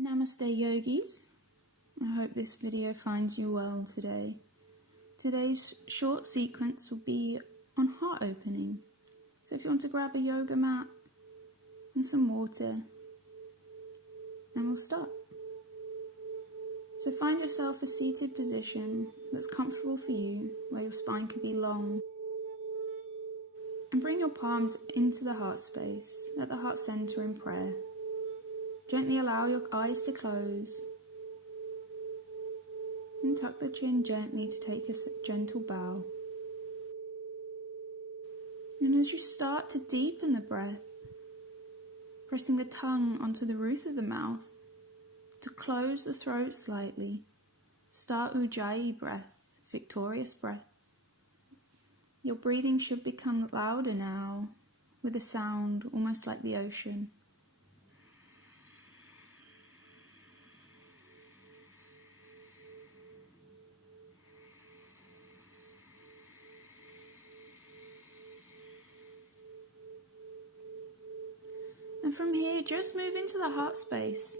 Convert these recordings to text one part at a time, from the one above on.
Namaste yogis. I hope this video finds you well today. Today's short sequence will be on heart opening. So if you want to grab a yoga mat and some water, then we'll start. So find yourself a seated position that's comfortable for you, where your spine can be long. And bring your palms into the heart space, at the heart center in prayer. Gently allow your eyes to close and tuck the chin gently to take a gentle bow. And as you start to deepen the breath, pressing the tongue onto the roof of the mouth to close the throat slightly, start Ujjayi breath, victorious breath. Your breathing should become louder now, with a sound almost like the ocean. And from here, just move into the heart space.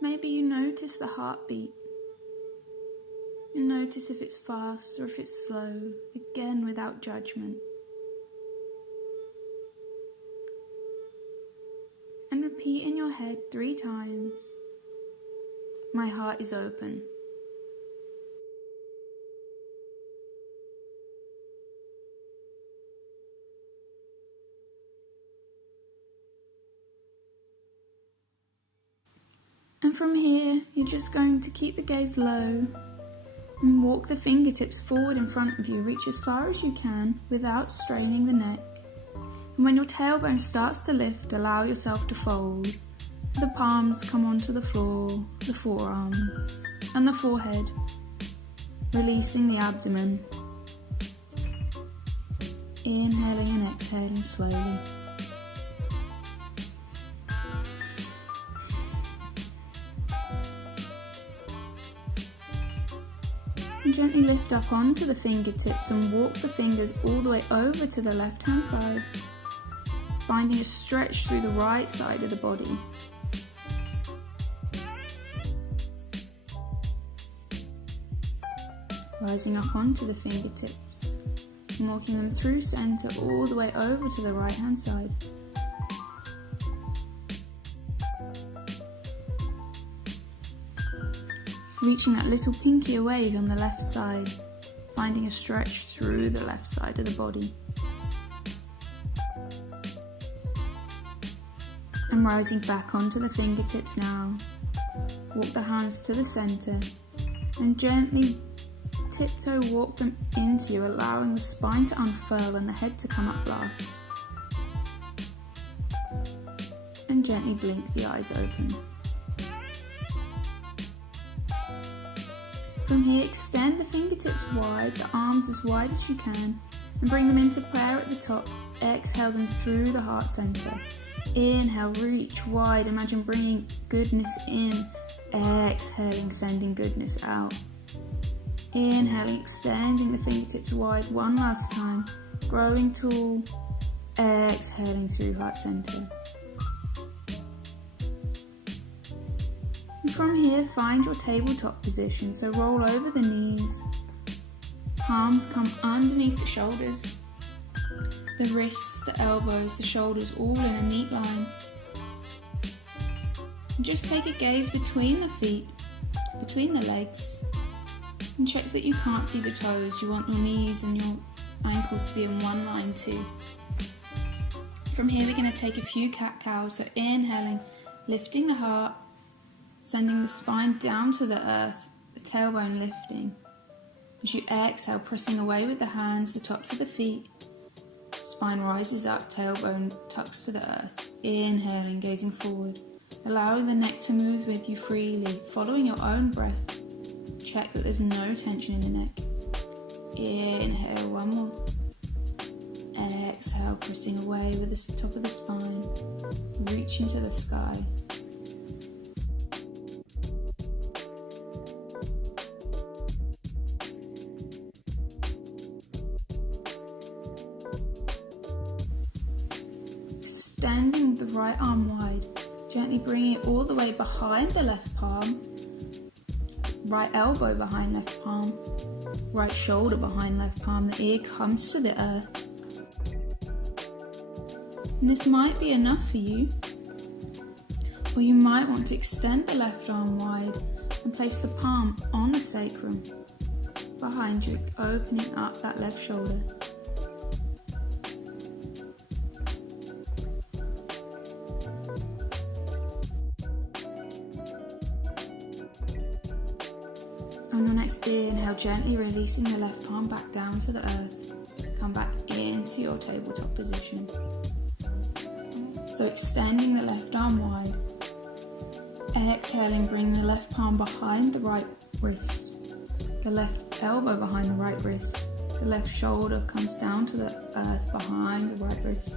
Maybe you notice the heartbeat. You notice if it's fast or if it's slow, again without judgment. And repeat in your head 3 times, my heart is open. And from here, you're just going to keep the gaze low and walk the fingertips forward in front of you. Reach as far as you can without straining the neck. And when your tailbone starts to lift, allow yourself to fold. The palms come onto the floor, the forearms and the forehead, releasing the abdomen. Inhaling and exhaling slowly. And gently lift up onto the fingertips and walk the fingers all the way over to the left hand side, finding a stretch through the right side of the body. Rising up onto the fingertips and walking them through center all the way over to the right hand side. Reaching that little pinky wave on the left side, finding a stretch through the left side of the body. And rising back onto the fingertips now. Walk the hands to the center and gently tiptoe walk them into you, allowing the spine to unfurl and the head to come up last. And gently blink the eyes open. From here, extend the fingertips wide, the arms as wide as you can, and bring them into prayer at the top. Exhale them through the heart center. Inhale, reach wide, imagine bringing goodness in. Exhaling, sending goodness out. Inhaling, extending the fingertips wide one last time, growing tall. Exhaling through heart center. And from here, find your tabletop position. So roll over the knees, palms come underneath the shoulders, the wrists, the elbows, the shoulders all in a neat line. And just take a gaze between the feet, between the legs, and check that you can't see the toes. You want your knees and your ankles to be in one line too. From here, we're going to take a few cat-cows. So inhaling, lifting the heart, sending the spine down to the earth, the tailbone lifting. As you exhale, pressing away with the hands, the tops of the feet. Spine rises up, tailbone tucks to the earth. Inhaling, gazing forward. Allowing the neck to move with you freely, following your own breath. Check that there's no tension in the neck. Inhale, one more. Exhale, pressing away with the top of the spine. Reaching to the sky. Extending the right arm wide, Gently bring it all the way behind the left palm. Right elbow behind left palm. Right shoulder behind left palm. The ear comes to the earth. And this might be enough for you. Or you might want to extend the left arm wide and place the palm on the sacrum behind you, opening up that left shoulder. On your next inhale, gently releasing the left palm back down to the earth. Come back into your tabletop position. So extending the left arm wide. Exhaling, bring the left palm behind the right wrist. The left elbow behind the right wrist. The left shoulder comes down to the earth behind the right wrist.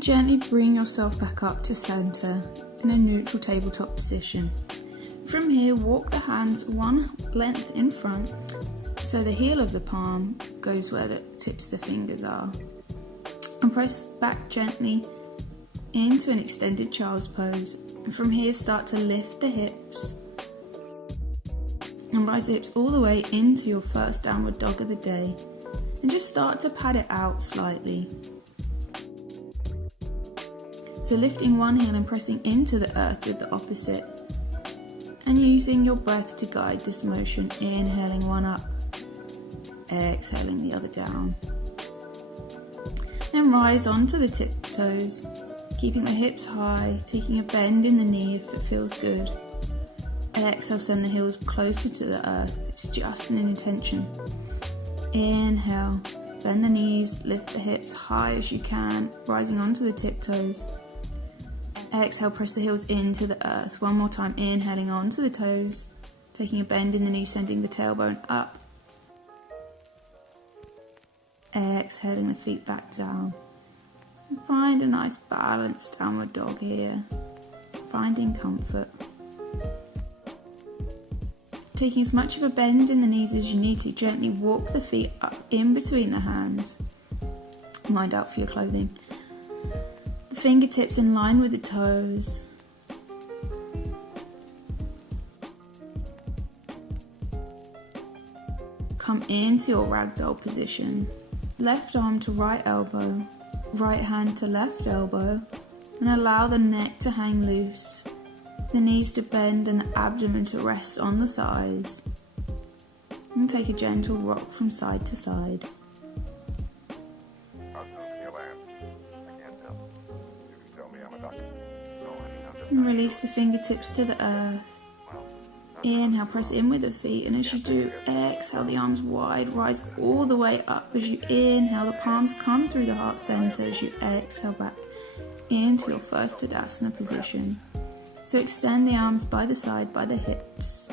Gently bring yourself back up to center in a neutral tabletop position. From here, walk the hands one length in front so the heel of the palm goes where the tips of the fingers are. And press back gently into an extended child's pose. And from here, start to lift the hips and rise the hips all the way into your first downward dog of the day. And just start to pad it out slightly. So lifting one heel and pressing into the earth with the opposite. And using your breath to guide this motion, inhaling one up, exhaling the other down. And rise onto the tiptoes, keeping the hips high, taking a bend in the knee if it feels good. Exhale, send the heels closer to the earth. It's just an intention. Inhale, bend the knees, lift the hips high as you can, rising onto the tiptoes. Exhale, press the heels into the earth. One more time, inhaling onto the toes, taking a bend in the knee, sending the tailbone up. Exhaling the feet back down. And find a nice balanced downward dog here, finding comfort. Taking as much of a bend in the knees as you need to, gently walk the feet up in between the hands. Mind out for your clothing. The fingertips in line with the toes. Come into your ragdoll position. Left arm to right elbow, right hand to left elbow, and allow the neck to hang loose, the knees to bend and the abdomen to rest on the thighs. And take a gentle rock from side to side. And release the fingertips to the earth. Inhale, press in with the feet, and as you do, exhale the arms wide, rise all the way up. As you inhale, the palms come through the heart center. As you exhale back into your first Tadasana position. So extend the arms by the side, by the hips.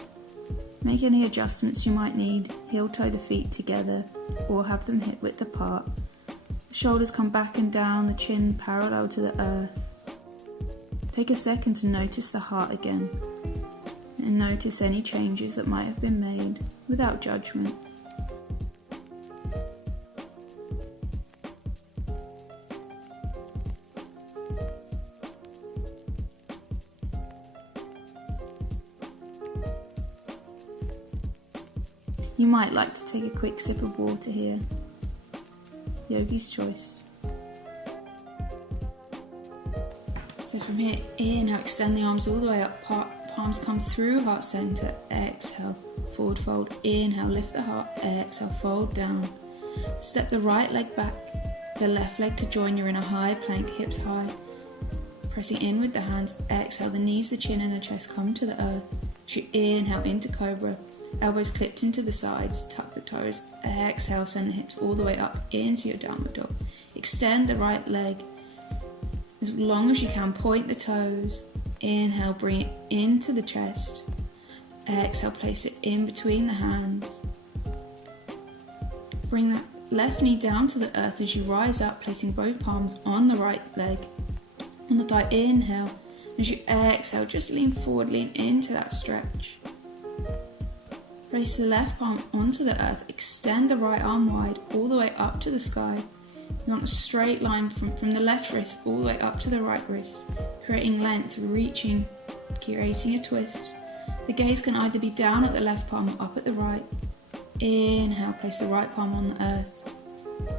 Make any adjustments you might need. Heel toe the feet together or have them hip width apart. The shoulders come back and down, the chin parallel to the earth. Take a second to notice the heart again. And notice any changes that might have been made without judgment. You might like to take a quick sip of water here. Yogi's choice. So from here, inhale, extend the arms all the way up, palms come through heart center, exhale, forward fold, inhale, lift the heart, exhale, fold down. Step the right leg back, the left leg to join, you're in a high plank, hips high. Pressing in with the hands, exhale, the knees, the chin and the chest come to the earth. As you inhale into cobra, elbows clipped into the sides, tuck the toes, exhale, send the hips all the way up into your downward dog. Extend the right leg, As long as you can, point the toes. Inhale, bring it into the chest. Exhale, place it in between the hands. Bring that left knee down to the earth as you rise up, placing both palms on the right leg. On the thigh, inhale. As you exhale, just lean forward, lean into that stretch. Place the left palm onto the earth, extend the right arm wide, all the way up to the sky. You want a straight line from the left wrist all the way up to the right wrist, creating length, reaching, creating a twist. The gaze can either be down at the left palm or up at the right. Inhale, place the right palm on the earth.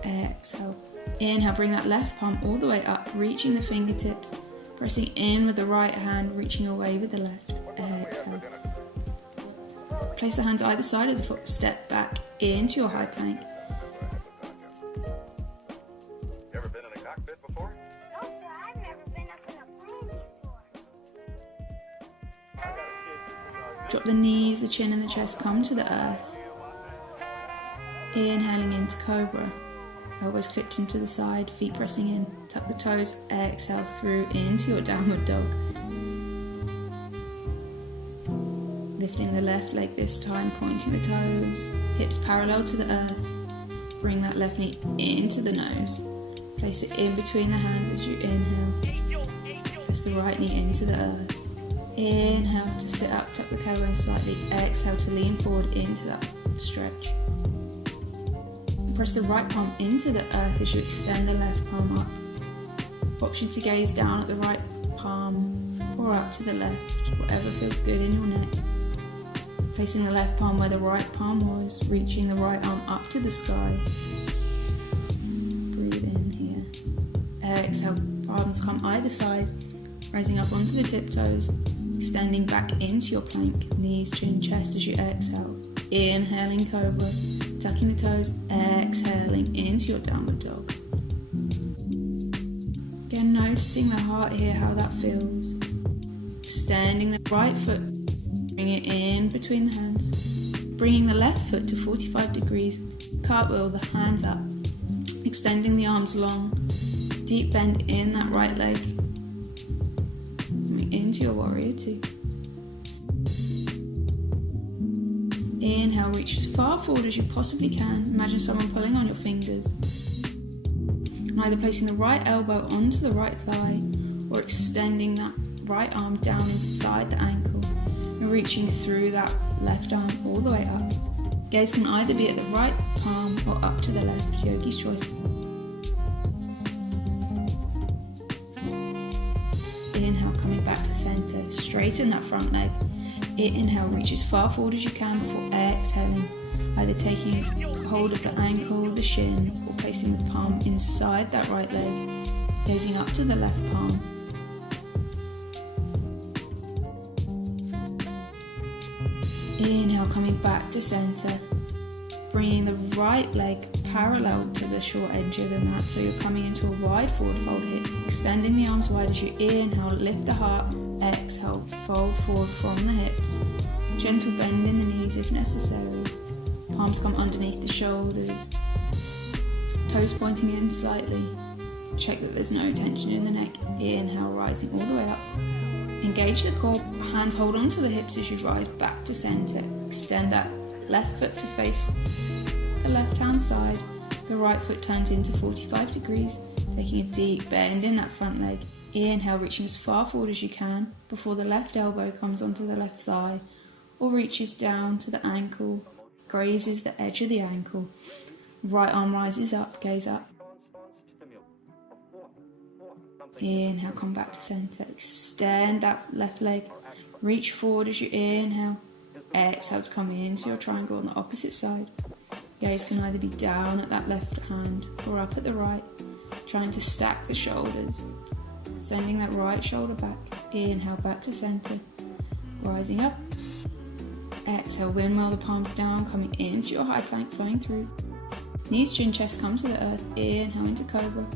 Exhale. Inhale, bring that left palm all the way up, reaching the fingertips, pressing in with the right hand, reaching away with the left. Exhale. Place the hands either side of the foot, step back into your high plank. Ever been in a cockpit before? No, sir, I've never been up in a plane before. Drop the knees, the chin and the chest come to the earth. Inhaling into cobra. Elbows clipped into the side, feet pressing in. Tuck the toes, exhale through into your downward dog. Lifting the left leg this time, pointing the toes, hips parallel to the earth. Bring that left knee into the nose. Place it in between the hands as you inhale. Press the right knee into the earth. Inhale to sit up, tuck the tailbone slightly. Exhale to lean forward into that stretch. Press the right palm into the earth as you extend the left palm up. Option to gaze down at the right palm or up to the left, whatever feels good in your neck. Placing the left palm where the right palm was, reaching the right arm up to the sky. Breathe in here. Exhale, palms come either side, rising up onto the tiptoes, extending back into your plank, knees, chin, chest as you exhale. Inhaling cobra, tucking the toes, exhaling into your downward dog. Again, noticing the heart here, how that feels. Extending the right foot, bring it in between the hands. Bringing the left foot to 45 degrees, cartwheel the hands up. Extending the arms long, deep bend in that right leg. Coming into your warrior two. Inhale, reach as far forward as you possibly can. Imagine someone pulling on your fingers. And either placing the right elbow onto the right thigh or extending that right arm down inside the ankle and reaching through that left arm all the way up. Gaze can either be at the right palm or up to the left, yogi's choice. Inhale, coming back to center, straighten that front leg. Inhale, reach as far forward as you can before exhaling, either taking hold of the ankle, the shin, or placing the palm inside that right leg, gazing up to the left palm. Inhale, coming back to center, bringing the right leg parallel to the short edge of the mat, so you're coming into a wide forward fold here, extending the arms wide as you inhale, lift the heart. Exhale, fold forward from the hips. Gentle bend in the knees if necessary. Palms come underneath the shoulders. Toes pointing in slightly. Check that there's no tension in the neck. Inhale, rising all the way up. Engage the core. Hands hold onto the hips as you rise back to center. Extend that left foot to face the left hand side. The right foot turns into 45 degrees, taking a deep bend in that front leg. Inhale, reaching as far forward as you can before the left elbow comes onto the left thigh or reaches down to the ankle, grazes the edge of the ankle. Right arm rises up, gaze up. Inhale, come back to center. Extend that left leg. Reach forward as you inhale. Exhale to come into your triangle on the opposite side. Gaze can either be down at that left hand or up at the right, trying to stack the shoulders. Sending that right shoulder back. Inhale, back to center. Rising up. Exhale, windmill the palms down, coming into your high plank, flowing through. Knees, chin, chest come to the earth. Inhale into cobra.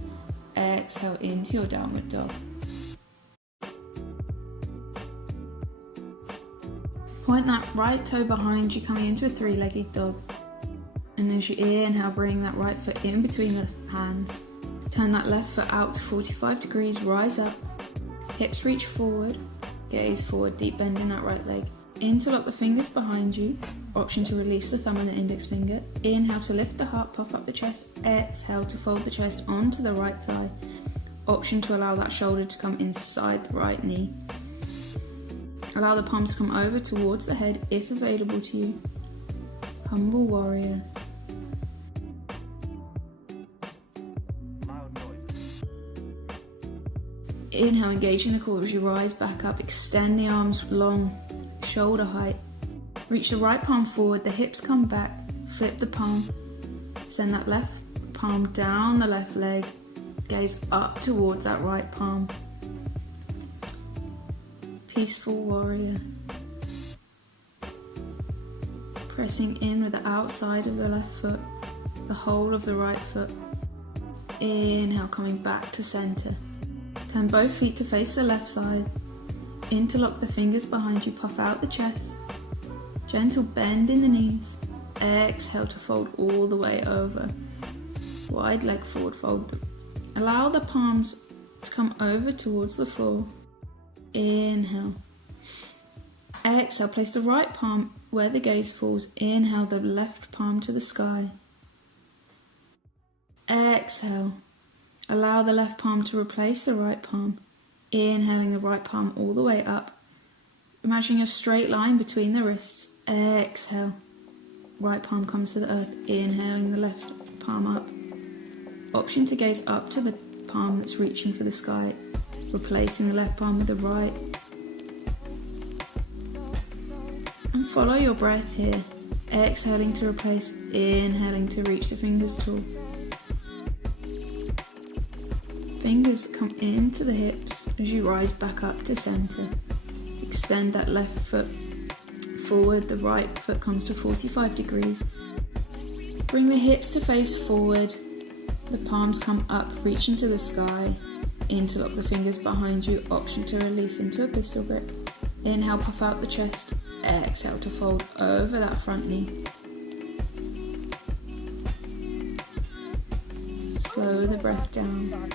Exhale into your downward dog. Point that right toe behind you, coming into a three-legged dog. And as you inhale, bring that right foot in between the hands. Turn that left foot out to 45 degrees, rise up, hips reach forward, gaze forward, deep bend in that right leg. Interlock the fingers behind you, option to release the thumb and the index finger. Inhale to lift the heart, puff up the chest. Exhale to fold the chest onto the right thigh. Option to allow that shoulder to come inside the right knee. Allow the palms to come over towards the head if available to you. Humble warrior. Inhale, engaging the core as you rise back up. Extend the arms long, shoulder height. Reach the right palm forward, the hips come back. Flip the palm. Send that left palm down the left leg. Gaze up towards that right palm. Peaceful warrior. Pressing in with the outside of the left foot, the whole of the right foot. Inhale, coming back to center. Turn both feet to face the left side. Interlock the fingers behind you, puff out the chest. Gentle bend in the knees. Exhale to fold all the way over. Wide leg forward fold. Allow the palms to come over towards the floor. Inhale. Exhale, place the right palm where the gaze falls. Inhale, the left palm to the sky. Exhale. Allow the left palm to replace the right palm. Inhaling the right palm all the way up. Imagining a straight line between the wrists. Exhale. Right palm comes to the earth. Inhaling the left palm up. Option to gaze up to the palm that's reaching for the sky. Replacing the left palm with the right. And follow your breath here. Exhaling to replace, inhaling to reach the fingers tall. Fingers come into the hips as you rise back up to center. Extend that left foot forward, the right foot comes to 45 degrees. Bring the hips to face forward. The palms come up, reach into the sky. Interlock the fingers behind you, option to release into a pistol grip. Inhale, puff out the chest. Exhale to fold over that front knee. Slow the breath down.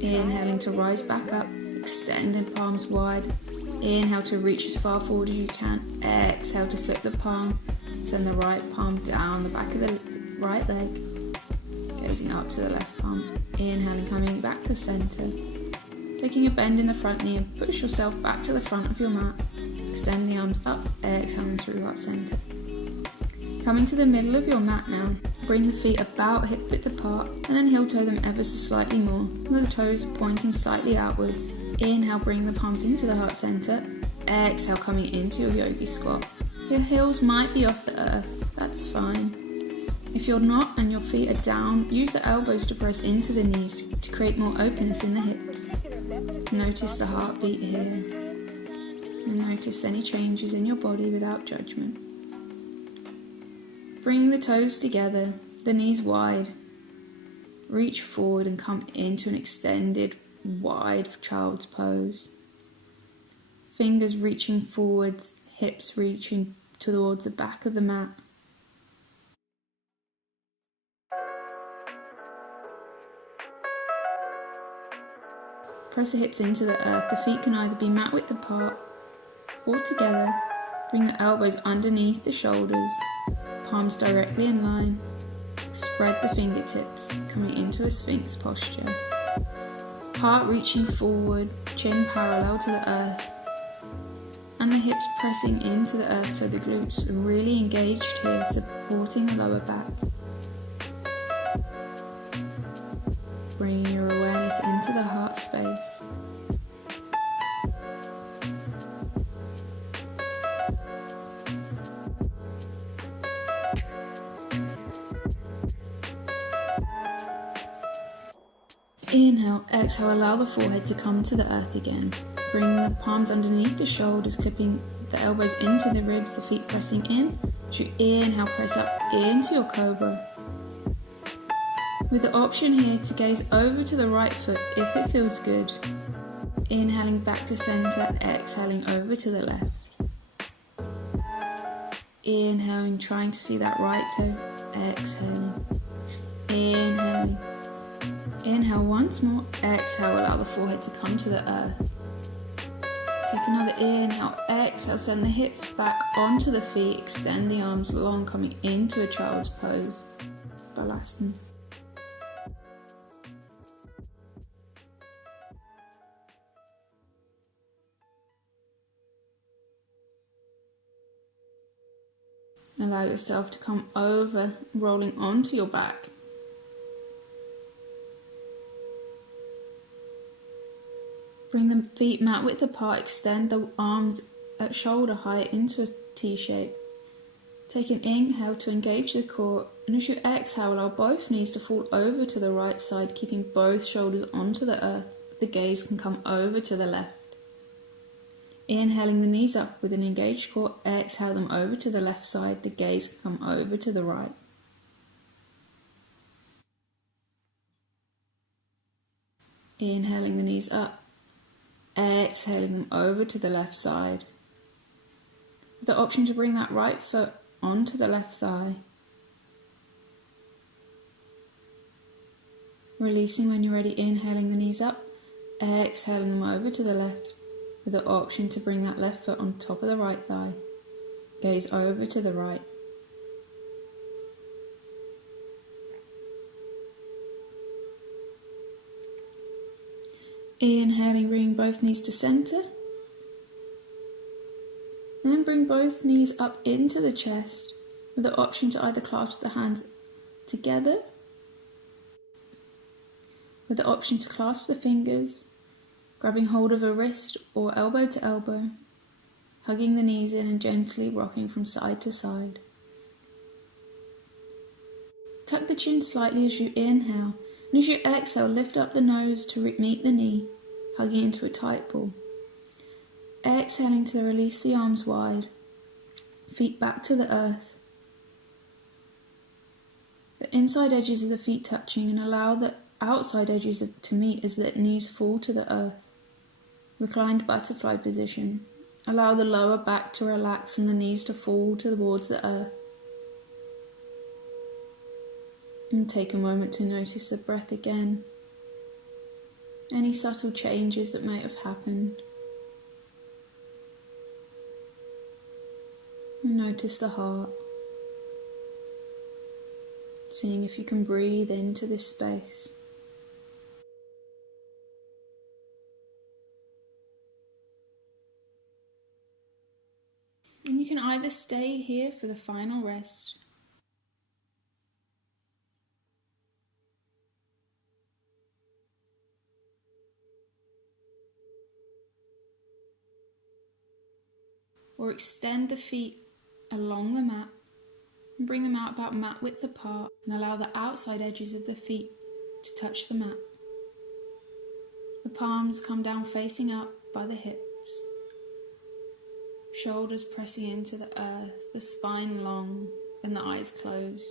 Inhaling to rise back up, extending palms wide. Inhale to reach as far forward as you can. Exhale to flip the palm. Send the right palm down the back of the right leg. Gazing up to the left palm. Inhaling, coming back to center. Taking a bend in the front knee and push yourself back to the front of your mat. Extend the arms up, exhaling through heart center. Coming to the middle of your mat now. Bring the feet about hip width apart and then heel toe them ever so slightly more, with the toes pointing slightly outwards. Inhale, bring the palms into the heart center. Exhale, coming into your yogi squat. Your heels might be off the earth, that's fine. If you're not and your feet are down, use the elbows to press into the knees to create more openness in the hips. Notice the heartbeat here, and notice any changes in your body without judgment. Bring the toes together, the knees wide. Reach forward and come into an extended, wide child's pose. Fingers reaching forwards, hips reaching towards the back of the mat. Press the hips into the earth. The feet can either be mat width apart or together. Bring the elbows underneath the shoulders, palms directly in line. Spread the fingertips, coming into a sphinx posture. Heart reaching forward, chin parallel to the earth. And the hips pressing into the earth so the glutes are really engaged here, supporting the lower back. Bring your awareness into the heart space. Inhale, exhale, allow the forehead to come to the earth again. Bring the palms underneath the shoulders, clipping the elbows into the ribs, the feet pressing in. As you inhale, press up into your cobra. With the option here to gaze over to the right foot if it feels good. Inhaling back to center, exhaling over to the left. Inhaling, trying to see that right toe. Exhaling. Inhaling. Inhale once more, exhale, allow the forehead to come to the earth. Take another inhale, exhale, send the hips back onto the feet, extend the arms long, coming into a child's pose, Balasana. Allow yourself to come over, rolling onto your back. Bring the feet mat width apart, extend the arms at shoulder height into a T shape. Take an inhale to engage the core, and as you exhale, allow both knees to fall over to the right side, keeping both shoulders onto the earth. The gaze can come over to the left. Inhaling the knees up with an engaged core, exhale them over to the left side. The gaze can come over to the right. Inhaling the knees up, exhaling them over to the left side. With the option to bring that right foot onto the left thigh. Releasing when you're ready, inhaling the knees up, exhaling them over to the left, with the option to bring that left foot on top of the right thigh. Gaze over to the right. Inhaling, bringing both knees to center. And then bring both knees up into the chest, with the option to either clasp the hands together, with the option to clasp the fingers, grabbing hold of a wrist or elbow to elbow, hugging the knees in and gently rocking from side to side. Tuck the chin slightly as you inhale, and as you exhale, lift up the nose to meet the knee, hugging into a tight ball. Exhaling to release the arms wide, feet back to the earth. The inside edges of the feet touching, and allow the outside edges to meet as the knees fall to the earth. Reclined butterfly position. Allow the lower back to relax and the knees to fall towards the earth. And take a moment to notice the breath again. Any subtle changes that might have happened. And notice the heart. Seeing if you can breathe into this space. And you can either stay here for the final rest, or extend the feet along the mat and bring them out about mat width apart, and allow the outside edges of the feet to touch the mat. The palms come down facing up by the hips, shoulders pressing into the earth, the spine long and the eyes closed.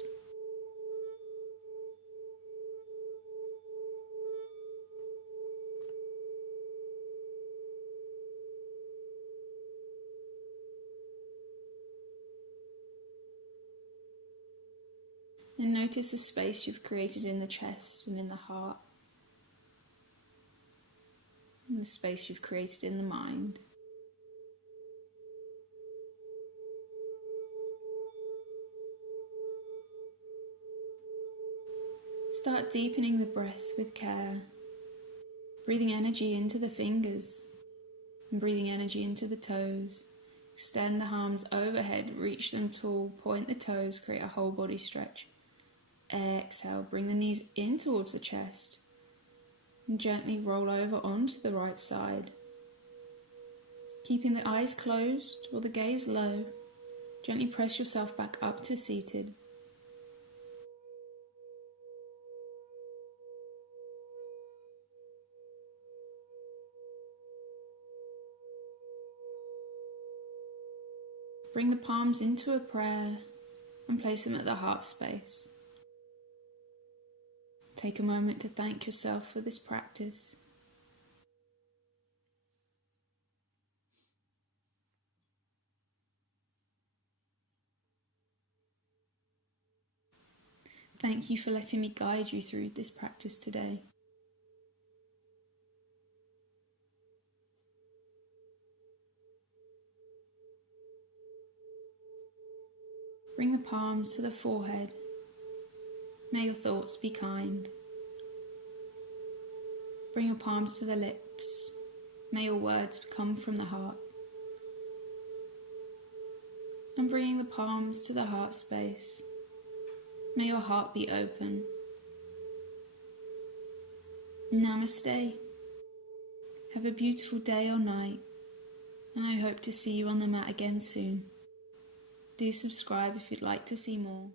And notice the space you've created in the chest and in the heart, and the space you've created in the mind. Start deepening the breath with care, breathing energy into the fingers and breathing energy into the toes. Extend the arms overhead, reach them tall, point the toes, create a whole body stretch. Exhale, bring the knees in towards the chest and gently roll over onto the right side. Keeping the eyes closed or the gaze low, gently press yourself back up to seated. Bring the palms into a prayer and place them at the heart space. Take a moment to thank yourself for this practice. Thank you for letting me guide you through this practice today. Bring the palms to the forehead. May your thoughts be kind. Bring your palms to the lips. May your words come from the heart. And bringing the palms to the heart space. May your heart be open. Namaste. Have a beautiful day or night, and I hope to see you on the mat again soon. Do subscribe if you'd like to see more.